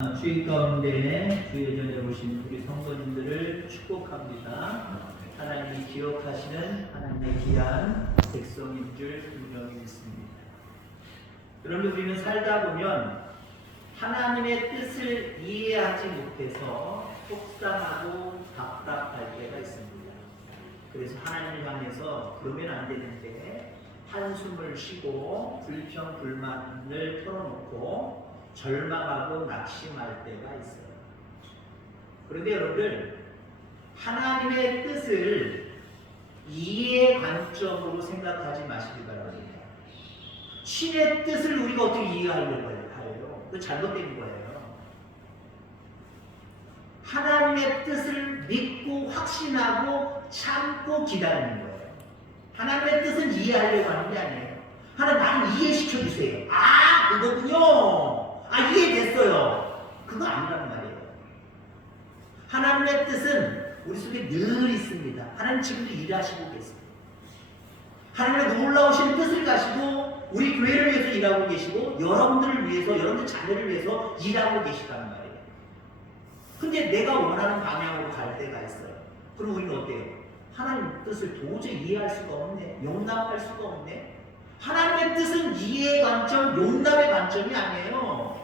주일 가운데 주의 전에 오신 우리 성도님들을 축복합니다. 하나님이 기억하시는 하나님의 귀한 백성인 줄 분명히 믿습니다. 그런데 우리는 살다 보면 하나님의 뜻을 이해하지 못해서 속상하고 답답할 때가 있습니다. 그래서 하나님을 향해서 그러면 안 되는데 한숨을 쉬고 불평 불만을 털어놓고 절망하고 낙심할 때가 있어요. 그런데 여러분들, 하나님의 뜻을 이해 관점으로 생각하지 마시기 바랍니다. 신의 뜻을 우리가 어떻게 이해하려고 해요? 그거 잘못된 거예요. 하나님의 뜻을 믿고 확신하고 참고 기다리는 거예요. 하나님의 뜻은 이해하려고 하는 게 아니에요. 하나님, 나는 이해시켜 주세요. 아, 그거군요. 아, 이해됐어요. 그거 아니란 말이에요. 하나님의 뜻은 우리 속에 늘 있습니다. 하나님 지금도 일하시고 계십니다. 하나님의 놀라우신 뜻을 가지고 우리 교회를 위해서 일하고 계시고 여러분들을 위해서, 여러분들 자녀를 위해서 일하고 계시다는 말이에요. 근데 내가 원하는 방향으로 갈 때가 있어요. 그럼 우리는 어때요? 하나님 뜻을 도저히 이해할 수가 없네. 용납할 수가 없네. 하나님의 뜻은 이해의 관점, 용납의 관점이 아니에요.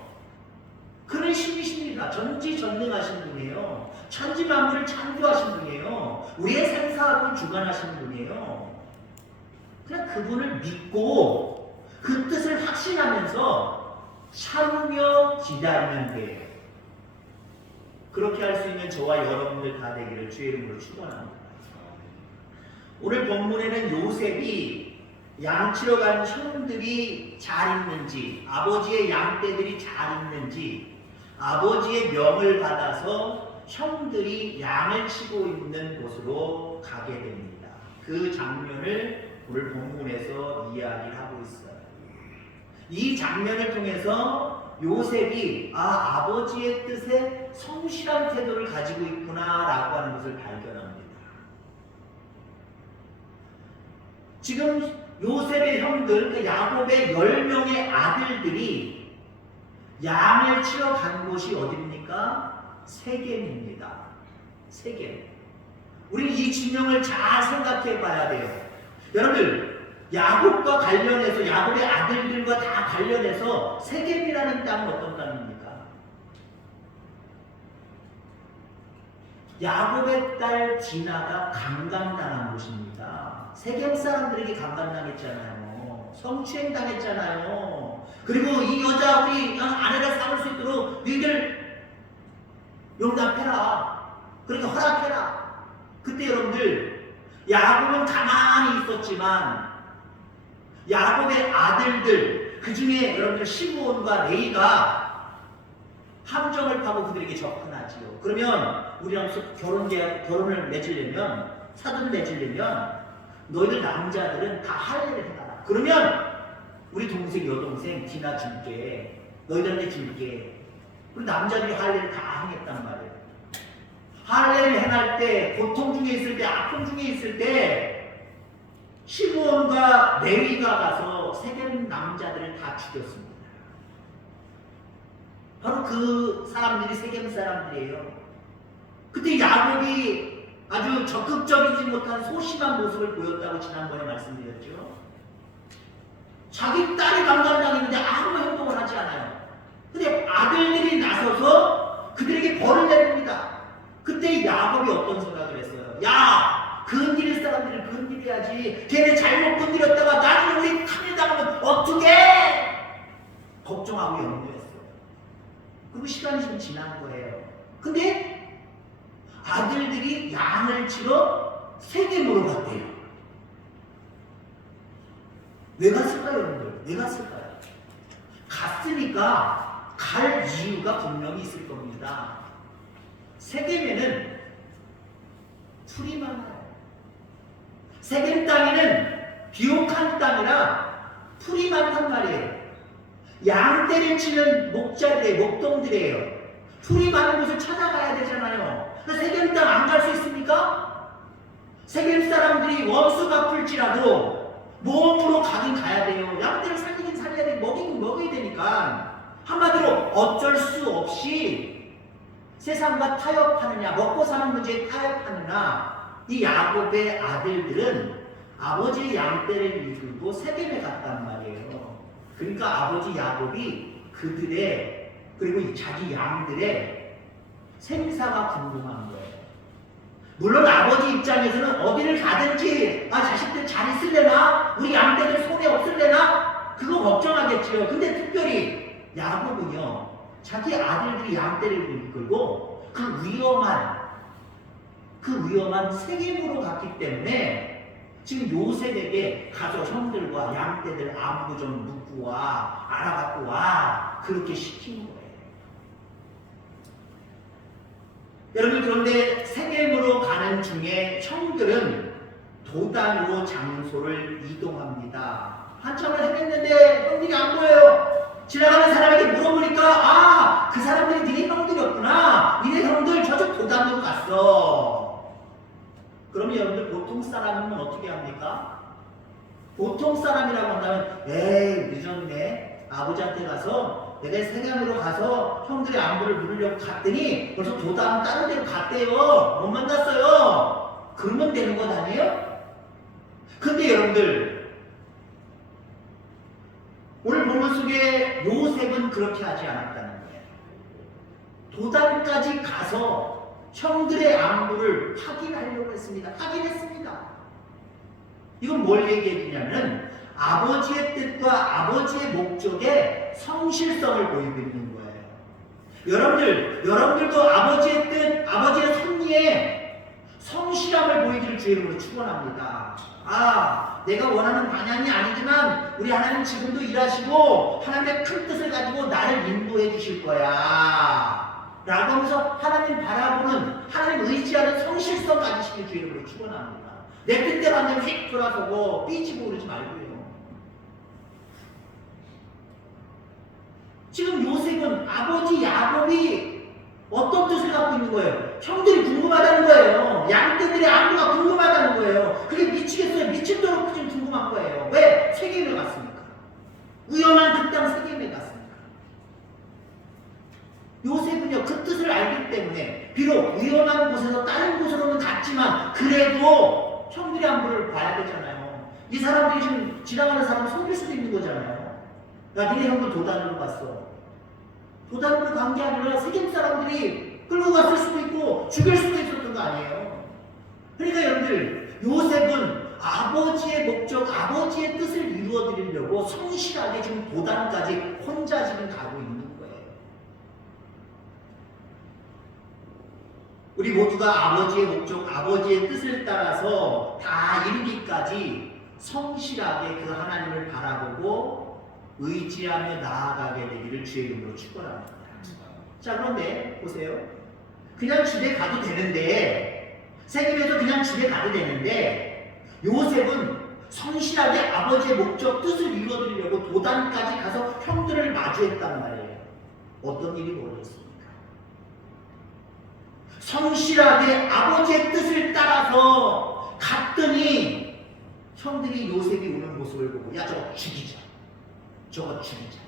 그런 신이십니다. 전지전능하신 분이에요. 천지만물을 창조하신 분이에요. 우리의 생사하고 주관하시는 분이에요. 그냥 그분을 믿고 그 뜻을 확신하면서 참으며 기다리면 돼요. 그렇게 할 수 있는 저와 여러분들 다 되기를 주의 이름으로 축원합니다. 오늘 본문에는 요셉이 양치러 간 형들이 잘 있는지, 아버지의 양떼들이 잘 있는지, 아버지의 명을 받아서 형들이 양을 치고 있는 곳으로 가게 됩니다. 그 장면을 오늘 본문에서 이야기를 하고 있어요. 이 장면을 통해서 요셉이 아버지의 뜻에 성실한 태도를 가지고 있구나라고 하는 것을 발견합니다. 지금 요셉의 형들, 야곱의 10명의 아들들이 양을 치러 간 곳이 어디입니까? 세겜입니다. 세겜. 우리는 이 지명을 잘 생각해 봐야 돼요. 여러분들, 야곱과 관련해서, 야곱의 아들들과 다 관련해서 세겜이라는 땅은 어떤 땅입니까? 야곱의 딸 디나가 강간당한 곳입니다. 세겜 사람들에게 강간당했잖아요. 성추행 당했잖아요. 그리고 이 여자 우리 아내를 삼을 수 있도록 너희들 용납해라. 그러니까 허락해라. 그때 여러분들, 야곱은 가만히 있었지만 야곱의 아들들, 그 중에 여러분들 시므온과 레이가 함정을 파고 그들에게 접근하지요. 그러면 우리랑 결혼을 맺으려면, 사돈을 맺으려면 너희들 남자들은 다 할례를 해라. 그러면 우리 동생, 여동생 디나 줄게. 너희들한테 줄게. 그리고 남자들이 할례를 다 행했단 말이에요. 할례를 행할 때, 고통 중에 있을 때, 아픔 중에 있을 때 시므온과 레위가 가서 세겜 남자들을 다 죽였습니다. 바로 그 사람들이 세겜 사람들이에요. 그때 야곱이 아주 적극적이지 못한 소심한 모습을 보였다고 지난번에 말씀드렸죠. 자기 딸이 강간당했는데 아무 행동을 하지 않아요. 근데 아들들이 나서서 그들에게 벌을 내립니다. 그때 야곱이 어떤 생각을 했어요? 야, 건드릴 사람들은 건드려야지. 걔네 잘못 건드렸다가 나중에 우리 탐내당하면 어떡해? 걱정하고 염려했어요. 그리고 시간이 좀 지난 거예요. 근데 아들들이 양을 치러 세겜으로 갔대요. 왜 갔을까요, 여러분들? 왜 갔을까요? 갔으니까 갈 이유가 분명히 있을 겁니다. 세겜에는 풀이 많아요. 세겜 땅에는 비옥한 땅이라 풀이 많단 말이에요. 양떼를 치는 목동들이에요. 풀이 많은 곳을 찾아가야 되잖아요. 세겜 땅 안 갈 수 있습니까? 세겜 사람들이 원수 갚을지라도 몸으로 가긴 가야 돼요. 양떼를 살리긴 살려야 돼. 먹이긴 먹어야 되니까. 한마디로 어쩔 수 없이 세상과 타협하느냐, 먹고 사는 문제에 타협하느냐, 이 야곱의 아들들은 아버지의 양떼를 이끌고 세겜에 갔단 말이에요. 그러니까 아버지 야곱이 그들의, 그리고 이 자기 양들의 생사가 궁금한 거예요. 물론 아버지 입장에서는 어디를 가든지 자식들 잘 있을래나? 우리 양떼들 손에 없을래나? 그거 걱정하겠지요. 근데 특별히 야곱은요, 자기 아들들이 양떼를 이끌고 그 위험한 세겜으로 갔기 때문에 지금 요셉에게 가서 형들과 양떼들 아무도 좀 묻고 와, 알아갖고 와, 그렇게 시킨 거예요. 여러분, 그런데 세겜으로 가는 중에 형들은 도단으로 장소를 이동합니다. 한참을 헤맸는데 형들이 안 보여요. 지나가는 사람에게 물어보니까 그 사람들이 니네 형들이었구나. 니네 형들 저쪽 도단으로 갔어. 그러면 여러분들 보통 사람이면 어떻게 합니까? 보통 사람이라고 한다면 에이 늦었네. 아버지한테 가서 내가 세겜으로 가서 형들의 안부를 물으려고 갔더니 벌써 도단 다른 데로 갔대요. 못 만났어요. 그러면 되는 것 아니에요? 근데 여러분들 오늘 본문 속에 요셉은 그렇게 하지 않았다는 거예요. 도단까지 가서 형들의 안부를 확인하려고 했습니다. 확인했습니다. 이건 뭘 얘기해 주냐면 아버지의 뜻과 아버지의 목적에 성실성을 보이고 있는 거예요. 여러분들도 아버지의 뜻, 아버지의 섭리에 성실함을 보이기를 주의 이름으로 축원합니다. 내가 원하는 방향이 아니지만 우리 하나님 지금도 일하시고 하나님의 큰 뜻을 가지고 나를 인도해 주실 거야 라고 하면서 하나님 바라보는, 하나님 의지하는 성실성 가지시길 주의 이름으로 축원합니다. 내 뜻대로 안 되면 휙 돌아서고 삐지고 그러지 말고요. 지금 요셉은 아버지 야곱이 어떤 뜻을 갖고 있는 거예요? 형들이 궁금하다는 거예요. 양떼들의 안부가 궁금하다는 거예요. 그게 미치겠어요. 미친도록 지금 궁금한 거예요. 왜? 세겜에 갔습니까? 위험한 그 땅 세겜에 갔습니까? 요셉은요, 그 뜻을 알기 때문에 비록 위험한 곳에서 다른 곳으로는 갔지만 그래도 형들의 안부를 봐야 되잖아요. 이 사람들이 지금 지나가는 사람 속일 수도 있는 거잖아요. 니네 형도 도단으로 갔어. 도단으로 간 게 아니라 세겜 사람들이 끌고 갔을 수도 있고 죽일 수도 있었던 거 아니에요. 그러니까 여러분들 요셉은 아버지의 목적, 아버지의 뜻을 이루어드리려고 성실하게 지금 도단까지 혼자 지금 가고 있는 거예요. 우리 모두가 아버지의 목적, 아버지의 뜻을 따라서 다 이루기까지 성실하게 그 하나님을 바라보고 의지하며 나아가게 되기를 주의 이름으로 축원합니다. 자, 그런데 보세요. 그냥 집에 가도 되는데, 세겜에서 그냥 집에 가도 되는데 요셉은 성실하게 아버지의 목적, 뜻을 이루어드리려고 도단까지 가서 형들을 마주했단 말이에요. 어떤 일이 벌어졌습니까? 성실하게 아버지의 뜻을 따라서 갔더니 형들이 요셉이 오는 모습을 보고 야, 저거 죽이자. 저거 죽이자.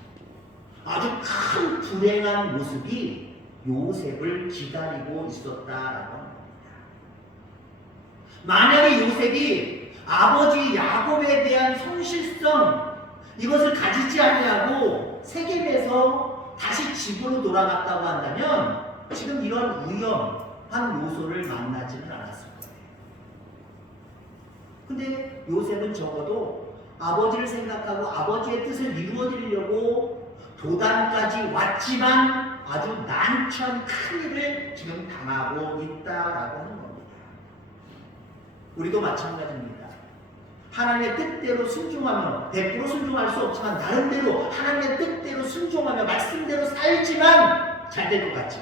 아주 큰 불행한 모습이 요셉을 기다리고 있었다라고 합니다. 만약에 요셉이 아버지 야곱에 대한 성실성 이것을 가지지 아니하고 세겜에서 다시 집으로 돌아갔다고 한다면 지금 이런 위험한 요소를 만나지는 않았을 거예요. 근데 요셉은 적어도 아버지를 생각하고 아버지의 뜻을 이루어드리려고 도단까지 왔지만 아주 난처한 큰 일을 지금 당하고 있다라고 하는 겁니다. 우리도 마찬가지입니다. 하나님의 뜻대로 순종하며 100% 순종할 수 없지만 나름대로 하나님의 뜻대로 순종하며 말씀대로 살지만 잘 될 것 같지.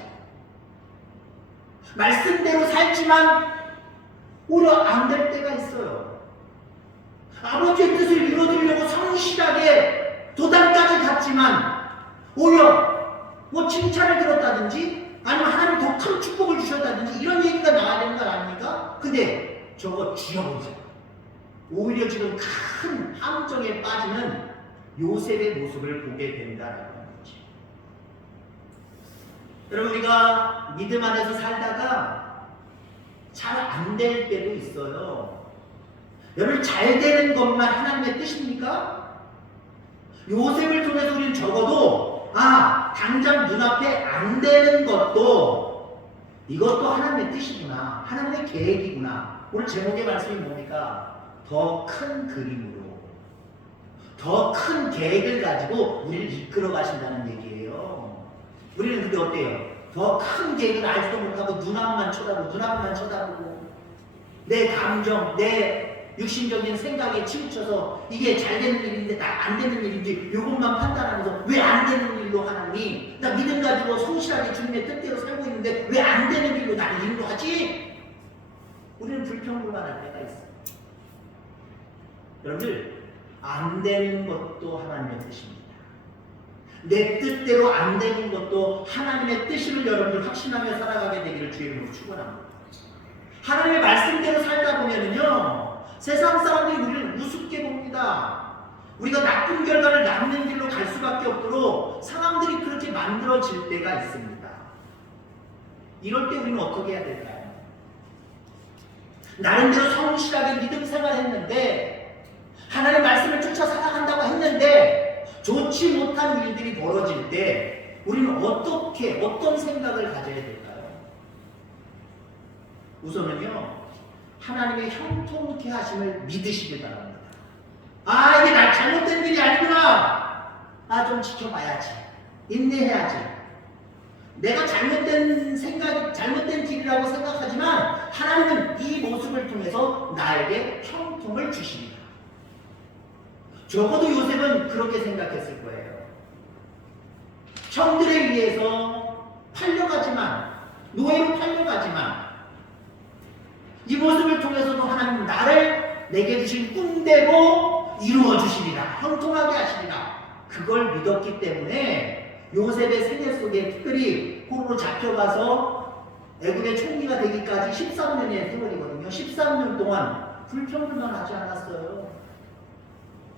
말씀대로 살지만 오히려 안 될 때가 있어요. 아버지의 뜻을 이루어드리려고 성실하게 도단까지 갔지만 오히려 칭찬을 들었다든지 아니면 하나님 더 큰 축복을 주셨다든지 이런 얘기가 나와야 되는 거 아닙니까? 근데 저거 죽여보자. 오히려 지금 큰 함정에 빠지는 요셉의 모습을 보게 된다는 거죠. 여러분, 우리가 믿음 안에서 살다가 잘 안 될 때도 있어요. 여러분, 잘 되는 것만 하나님의 뜻입니까? 요셉을 통해서 우리는 적어도 당장 눈앞에 안 되는 것도 이것도 하나님의 뜻이구나, 하나님의 계획이구나. 오늘 제목의 말씀이 뭡니까? 더 큰 그림으로, 더 큰 계획을 가지고 우리를 이끌어 가신다는 얘기예요. 우리는 근데 어때요? 더 큰 계획을 알지도 못하고 눈앞만 쳐다보고 내 감정, 내 육신적인 생각에 치우쳐서 이게 잘 되는 일인데 나 안 되는 일인지 이것만 판단하면서 왜 안 되는 일로 하나님, 나 믿음 가지고 성실하게 주님의 뜻대로 살고 있는데 왜 안 되는 일로 나를 인도하지? 우리는 불평불만할 때가 있어요. 여러분들, 안 되는 것도 하나님의 뜻입니다. 내 뜻대로 안 되는 것도 하나님의 뜻임을 여러분들 확신하며 살아가게 되기를 주의 이름으로 축원합니다. 하나님의 말씀대로 살다 보면은요, 세상 사람들이 우리를 우습게 봅니다. 우리가 나쁜 결과를 낳는 길로 갈 수밖에 없도록 상황들이 그렇게 만들어질 때가 있습니다. 이럴 때 우리는 어떻게 해야 될까요? 나름대로 성실하게 믿음 생활했는데, 하나님의 말씀을 쫓아 살아간다고 했는데 좋지 못한 일들이 벌어질 때 우리는 어떤 생각을 가져야 될까요? 우선은요, 하나님의 형통케 하심을 믿으시기 바랍니다. 이게 나 잘못된 일이 아니구나. 좀 지켜봐야지. 인내해야지. 내가 잘못된 길이라고 생각하지만 하나님은 이 모습을 통해서 나에게 형통을 주십니다. 적어도 요셉은 그렇게 생각했을 거예요. 형들에 의해서 노예로 팔려가지만 이 모습을 통해서도 하나님은 나를 내게 주신 꿈대로 이루어 주시리라, 형통하게 하시리라, 그걸 믿었기 때문에 요셉의 생애 속에, 특별히 포로로 잡혀가서 애굽의 총리가 되기까지 13년의 세월이거든요. 13년 동안 불평불만하지 않았어요.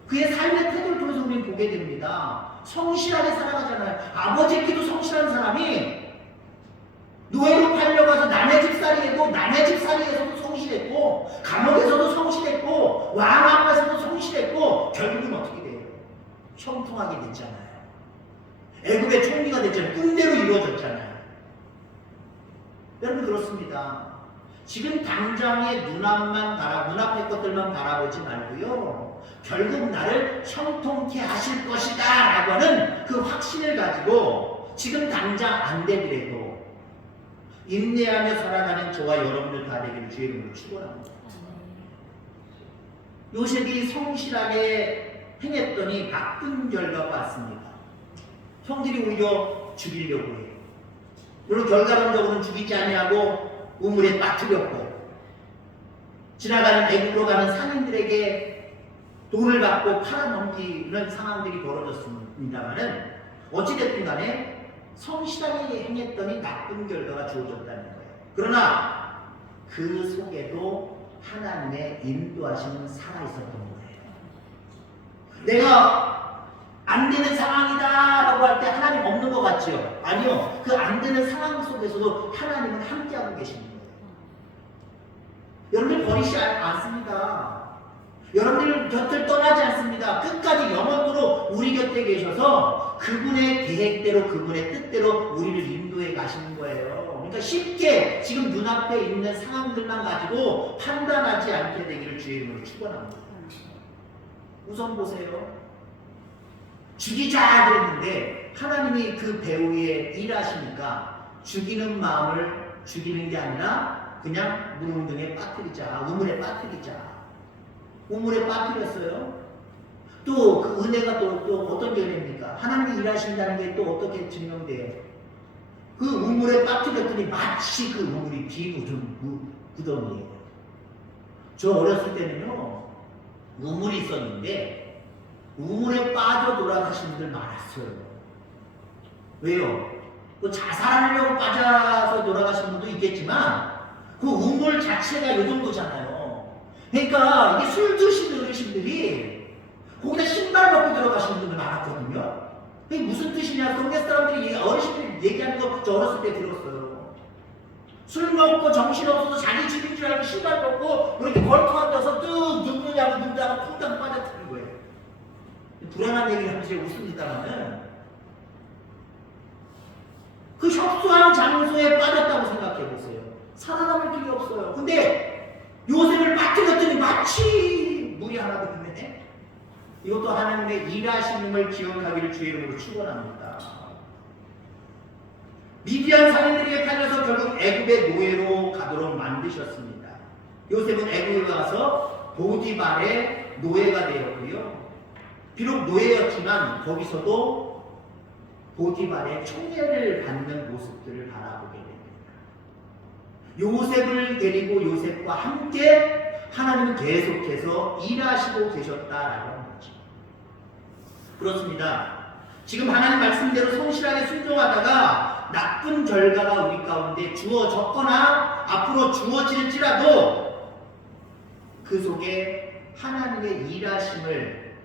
그의 삶의 태도를 통해서 우리는 보게 됩니다. 성실하게 살아가잖아요. 아버지 기도 성실한 사람이 노예로 팔려가서 남의 집살이에도 남의 집살이에서도 성실했고, 감옥에서도 성실했고, 왕 앞에서도 성실했고, 결국은 어떻게 돼요? 형통하게 됐잖아요. 애굽의 총리가 됐잖아요. 꿈대로 이루어졌잖아요. 여러분, 그렇습니다. 지금 당장의 눈앞의 것들만 바라보지 말고요, 결국 나를 형통케 하실 것이다 라고 하는 그 확신을 가지고 지금 당장 안 되더라도 인내하며 살아가는 저와 여러분들 다 되기를 주의 이름으로 축원합니다. 요셉이 성실하게 행했더니 나쁜 결과가 왔습니다. 형들이 오히려 죽이려고 해요. 물론 결과론적으로는 죽이지 아니하고 우물에 빠뜨렸고, 지나가는 애굽으로 가는 상인들에게 돈을 받고 팔아넘기는 상황들이 벌어졌습니다만은 어찌됐든 간에 성실하게 행했더니 나쁜 결과가 주어졌다는 거예요. 그러나 그 속에도 하나님의 인도하심은 살아있었던 거예요. 내가 안 되는 상황이다 라고 할 때 하나님 없는 것 같지요? 아니요. 그 안 되는 상황 속에서도 하나님은 함께하고 계시는 거예요. 여러분들 버리지 않습니다. 여러분들 곁을 떠나지 않습니다. 끝까지 영원토록 우리 곁에 계셔서 그분의 계획대로, 그분의 뜻대로 우리를 인도해 가시는 거예요. 그러니까 쉽게 지금 눈앞에 있는 상황들만 가지고 판단하지 않게 되기를 주의 이름으로 축원합니다. 우선 보세요. 죽이자 그랬는데 하나님이 그 배후에 일하시니까 죽이는 마음을 죽이는 게 아니라 그냥 무릉등에 빠뜨리자, 우물에 빠뜨리자. 우물에 빠뜨렸어요. 또 그 은혜가 또 어떤 은혜입니까? 하나님이 일하신다는 게 또 어떻게 증명돼요? 그 우물에 빠뜨렸더니 마치 그 우물이 빈 구덩이에요. 저 어렸을 때는요, 우물이 있었는데 우물에 빠져 돌아가신 분들 많았어요. 왜요? 그 자살하려고 빠져서 돌아가신 분도 있겠지만 그 우물 자체가 이 정도잖아요. 그러니까 이게 술 드시는 어르신들이 거기다 신발 벗고 들어가시는 분들 많았거든요. 이게 무슨 뜻이냐? 동네 사람들이 어르신들이 얘기하는 거 저 어렸을 때 들었어요. 술 먹고 정신없어서 자기 집인 줄 알고 신발 벗고 이렇게 걸터 앉아서 뚝 눕느냐고 눕다가 쿵당 빠져드는 거예요. 불안한 얘기를 하면서 웃습니다만은 그 협소한 장소에 빠졌다고 생각해 보세요. 살아남을 길이 없어요. 근데 요셉을 빠뜨렸더니 마치 물이 하나도 없네. 이것도 하나님의 일하심을 기억하기를 주의 이름으로 축원합니다. 미디안 상인들에게 팔려서 결국 애굽의 노예로 가도록 만드셨습니다. 요셉은 애굽에 가서 보디발의 노예가 되었고요. 비록 노예였지만 거기서도 보디발의 총애를 받는 모습들을 바라보게 됩니다. 요셉을 데리고 요셉과 함께 하나님은 계속해서 일하시고 계셨다라고 하는 거죠. 그렇습니다. 지금 하나님 말씀대로 성실하게 순종하다가 나쁜 결과가 우리 가운데 주어졌거나 앞으로 주어질지라도 그 속에 하나님의 일하심을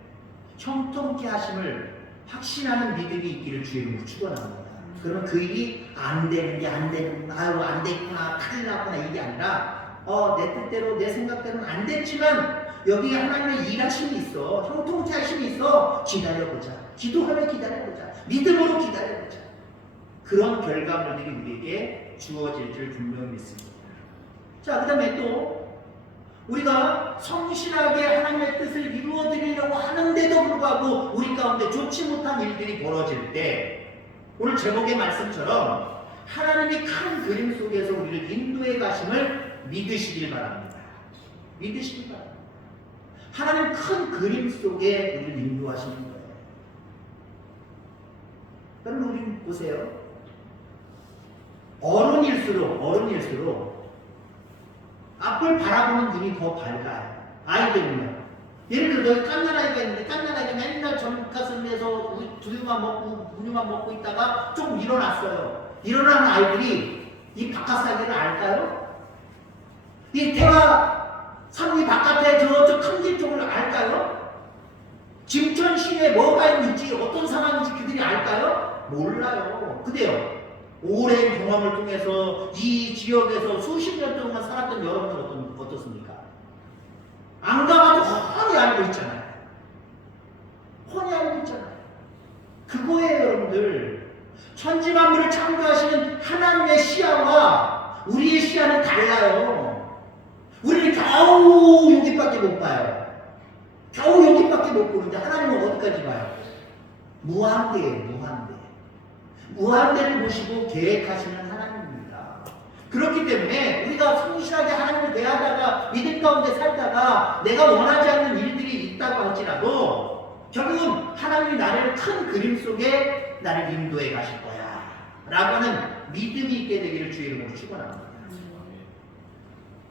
형통케 하심을 확신하는 믿음이 있기를 주의 이름으로 축원합니다. 그러면 그 일이 안 되는 게 안 되는, 아유 안 됐구나, 큰일 났구나 이게 아니라 내 뜻대로 내 생각대로는 안 됐지만 여기에 하나님의 일하심이 있어, 형통케 하심이 있어. 기다려보자. 기도하며 기다려보자. 믿음으로 기다려보자. 그런 결과물들이 우리에게 주어질 줄 분명히 믿습니다. 자, 그 다음에 또 우리가 성실하게 하나님의 뜻을 이루어드리려고 하는데도 불구하고 우리 가운데 좋지 못한 일들이 벌어질 때 오늘 제목의 말씀처럼 하나님이 큰 그림 속에서 우리를 인도해 가심을 믿으시길 바랍니다. 믿으시길 바랍니다. 하나님 큰 그림 속에 우리를 인도하시는 거예요. 여러분 우리 보세요. 어른일수록 앞을 바라보는 눈이 더 밝아요. 아이들은요. 예를 들어 여기 깐난 아이가 있는데 깐난 아이가 맨날 전가슴에서 우유만 먹고 있다가 좀 일어났어요. 일어나는 아이들이 이 바깥 세계를 알까요? 이 태화 산리 바깥에 저쪽 큰 길 쪽을 알까요? 짐천 시내에 뭐가 있는지 어떤 상황인지 그들이 알까요? 몰라요. 근데요. 오랜 경험을 통해서 이 지역에서 수십 년 동안 살았던 여러분은 어떻습니까? 안 가봐도 훤히 알고 있잖아요. 훤히 알고 있잖아요. 그거예요, 여러분들. 천지만물을 창조하시는 하나님의 시야와 우리의 시야는 달라요. 우리는 겨우 여기밖에 못 봐요. 겨우 여기밖에 못 보는데 하나님은 어디까지 봐요? 무한대예요, 무한대. 무한대를 보시고 계획하시는 하나님입니다. 그렇기 때문에 우리가 성실하게 하나님을 대하다가 믿음 가운데 살다가 내가 원하지 않는 일들이 있다고 할지라도 결국은 하나님이 나를 큰 그림 속에 나를 인도해 가실 거야 라고 하는 믿음이 있게 되기를 주의 이름으로 축원합니다.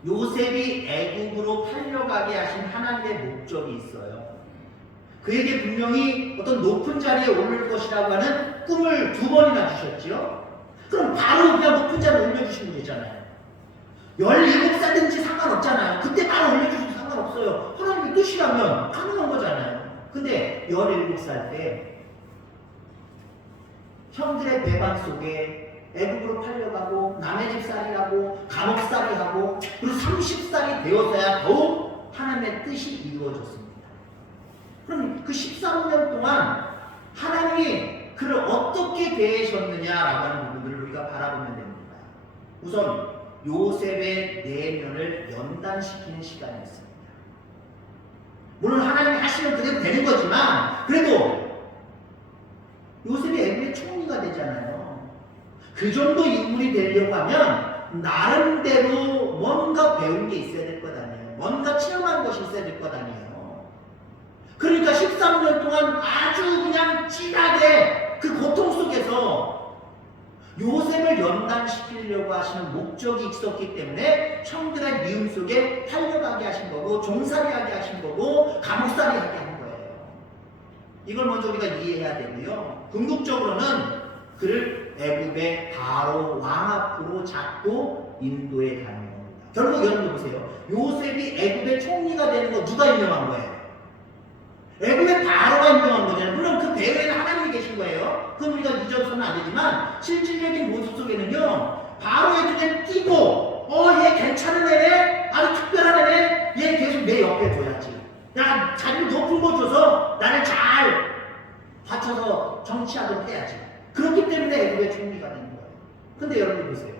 요셉이 애국으로 팔려가게 하신 하나님의 목적이 있어요. 그에게 분명히 어떤 높은 자리에 오를 것이라고 하는 꿈을 2번이나 주셨지요. 그럼 바로 그냥 높은 자리에 올려주시면 되잖아요. 17살든지 상관없잖아요. 그때 바로 올려주셔도 상관없어요. 하나님의 뜻이라면 가능한 거잖아요. 근데 17살 때 형들의 배반 속에 애국으로 팔려가고 남의 집살이하고 감옥살이하고 그리고 30살이 되어서야 더욱 하나님의 뜻이 이루어졌습니다. 그럼 그 13년 동안 하나님이 그를 어떻게 대하셨느냐라고 하는 부분들을 우리가 바라보면 됩니다. 우선 요셉의 내면을 연단시키는 시간이었습니다. 물론 하나님이 하시면 그대로 되는 거지만 그래도 요셉이 애굽의 총리가 되잖아요. 그 정도 인물이 되려고 하면 나름대로 뭔가 배운 게 있어야 될 것 아니에요. 뭔가 체험한 것이 있어야 될 것 아니에요. 그러니까 13년 동안 아주 그냥 찐하게 그 고통 속에서 요셉을 연단시키려고 하시는 목적이 있었기 때문에 형들의 미움 속에 팔려가게 하신 거고 종살이하게 하신 거고 감옥살이하게 한 거예요. 이걸 먼저 우리가 이해해야 되고요. 궁극적으로는 그를 애굽의 바로 왕 앞으로 잡고 인도해 가는 겁니다. 결국 여러분 보세요. 요셉이 애굽의 총리가 되는 거 누가 임명한 거예요? 애굽의 바로가 인정한 거잖아요. 물론 그 배후에는 하나님이 계신 거예요. 그건 우리가 잊어서는 안 되지만 실질적인 모습 속에는요. 바로의 눈에 띄고 얘 괜찮은 애네, 아주 특별한 애네, 얘 계속 내 옆에 둬야지. 야, 자리를 높은 거 줘서 나를 잘 받쳐서 정치하도록 해야지. 그렇기 때문에 애굽의 총리가 된 거예요. 근데 여러분 보세요.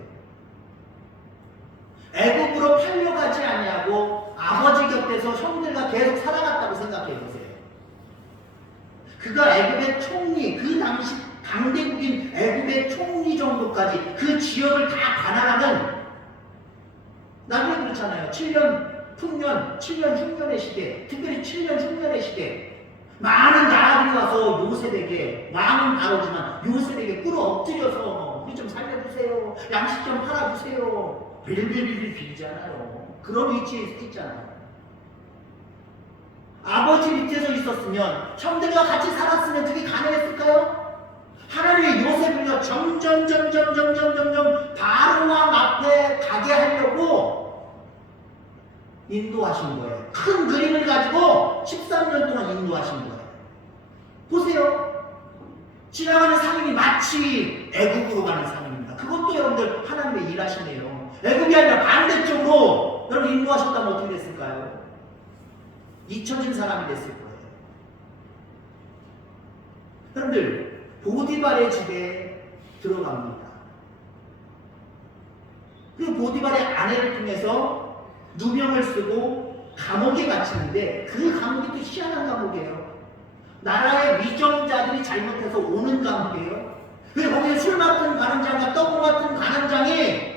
애굽으로 팔려가지 아니하고 아버지 곁에서 형들과 계속 살아갔다고 생각해 보세요. 그가 애굽의 총리, 그 당시 강대국인 애굽의 총리 정도까지 그 지역을 다 관할하는, 나중에 그렇잖아요. 7년 풍년, 7년 흉년의 시대, 특별히 7년 흉년의 시대, 많은 나라들이 와서 요셉에게, 왕은 바로지만 요셉에게 꿇어 엎드려서 우리 좀 살려주세요, 양식 좀 팔아주세요, 빌빌빌 빌잖아요. 그런 위치에 있잖아요. 아버지 밑에서 있었으면, 형들과 같이 살았으면 그게 가능했을까요? 하나님의 요셉을요, 점점 바로 왕 앞에 가게 하려고 인도하신 거예요. 큰 그림을 가지고 13년 동안 인도하신 거예요. 보세요. 지나가는 상인이 마치 애국으로 가는 상인입니다. 그것도 여러분들 하나님의 일하시네요. 애국이 아니라 반대쪽으로 여러분 인도하셨다면 어떻게 됐을까요? 잊혀진 사람이 됐을 거예요. 여러분들, 보디발의 집에 들어갑니다. 그 보디발의 아내를 통해서 누명을 쓰고 감옥에 갇히는데, 그 감옥이 또 희한한 감옥이에요. 나라의 위정자들이 잘못해서 오는 감옥이에요. 그래서 거기에 술 맡은 관원장과 떡 맡은 관원장이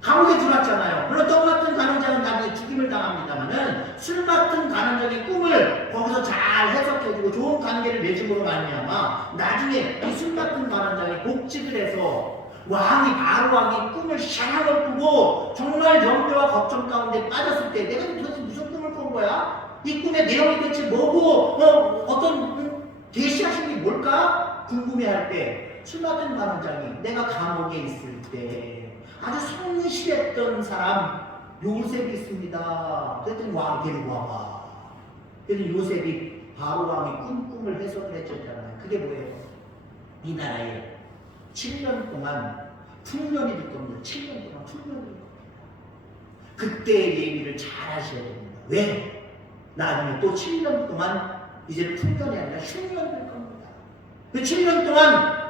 감옥에 들어왔잖아요. 물론 떡 맡은 관원장은 나중에 죽임을 당합니다만은, 술 맡은 관원장의 꿈을 거기서 잘 해석해주고 좋은 관계를 맺음으로 말미암아 나중에 이 술 맡은 관원장이 복직을 해서 바로 왕이 꿈을 샤락을 꾸고 정말 염려와 걱정 가운데 빠졌을 때, 내가 도대체 무슨 꿈을 꾼 거야? 이 꿈의 내용이 대체 뭐고, 어떤 계시하신 게 뭘까? 궁금해할 때, 술 맡은 관원장이 내가 감옥에 있을 때 아주 성실했던 사람 요셉이 있습니다. 그랬더니 왕이 데리고 와봐. 그래서 요셉이 바로 왕의 꿈을 해석을 해줬잖아요. 그게 뭐예요? 이 나라에 7년 동안 풍년이 될 겁니다. 7년 동안 풍년이 될 겁니다. 그때의 예비를 잘 하셔야 됩니다. 왜? 나중에 또 7년 동안 이제 풍년이 아니라 흉년이 될 겁니다. 그 7년 동안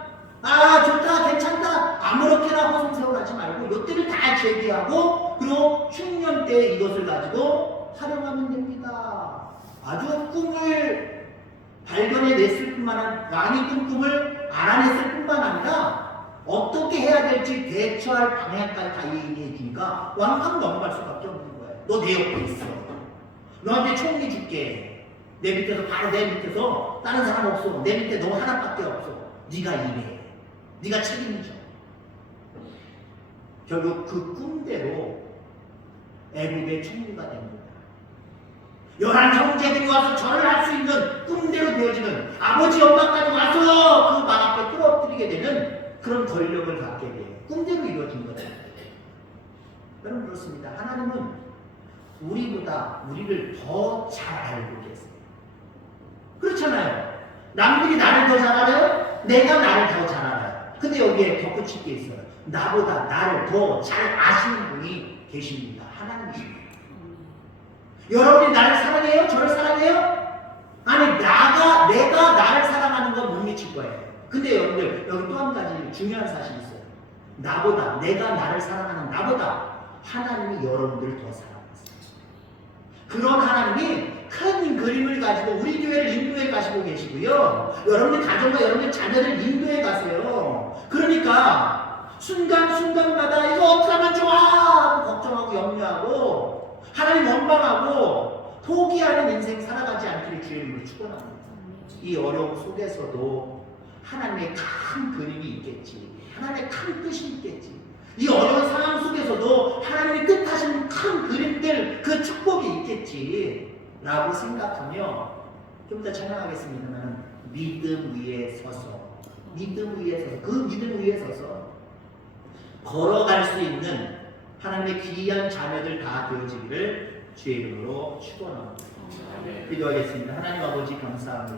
좋다, 괜찮다, 아무렇게나 허송세월하지 말고 요때를 다 제기하고, 그리고 흉년 때 이것을 가지고 활용하면 됩니다. 아주 꿈을 발견해냈을 뿐만 아니라, 왕이 꾼 꿈을 알아냈을 뿐만 아니라 어떻게 해야 될지 대처할 방향까지 다 얘기해 주니까 왕은 넘어갈 수밖에 없는 거예요. 너 내 옆에 있어. 너한테 총리 줄게. 내 밑에서, 바로 내 밑에서 다른 사람 없어. 내 밑에 너 하나밖에 없어. 네가 일해. 네가 책임져. 결국 그 꿈대로 애국의 총리가 됩니다. 11 형제들이 와서 절을 할 수 있는, 꿈대로 되어지는, 아버지 엄마까지 와서 그 방 앞에 끌어들이게 되는 그런 권력을 갖게 돼요. 꿈대로 이루어진 거예요. 여러분, 그렇습니다. 하나님은 우리보다 우리를 더 잘 알고 계세요. 그렇잖아요. 남들이 나를 더 잘 알아요? 내가 나를 더 잘 알아요. 근데 여기에 덧붙일 게 있어요. 나보다 나를 더 잘 아시는 분이 계십니다. 하나님이십니다. 여러분이 나를 사랑해요? 저를 사랑해요? 아니, 내가 나를 사랑하는 건 못 미칠 거예요. 근데 여러분들, 여기 또 한 가지 중요한 사실이 있어요. 내가 나를 사랑하는 나보다 하나님이 여러분들을 더 사랑하세요. 그런 하나님이 큰 그림을 가지고 우리 교회를 인도해 가시고 계시고요. 여러분의 가정과 여러분의 자녀를 인도해 가세요. 그러니까 순간순간마다 이거 어떻게 하면 좋아? 걱정하고 염려하고 하나님 원망하고 포기하는 인생 살아가지 않기를 주의 이름으로 축원합니다. 이 어려움 속에서도 하나님의 큰 그림이 있겠지. 하나님의 큰 뜻이 있겠지. 이 어려운 상황 속에서도 하나님의 뜻하신 큰 그림들, 그 축복이 있겠지 라고 생각하며 좀 이따 찬양하겠습니다만, 믿음 위에 서서 그 믿음 위에 서서 걸어갈 수 있는 하나님의 귀한 자녀들 다 되어지기를 주의 이름으로 축원합니다. 기도하겠습니다. 하나님 아버지 감사합니다.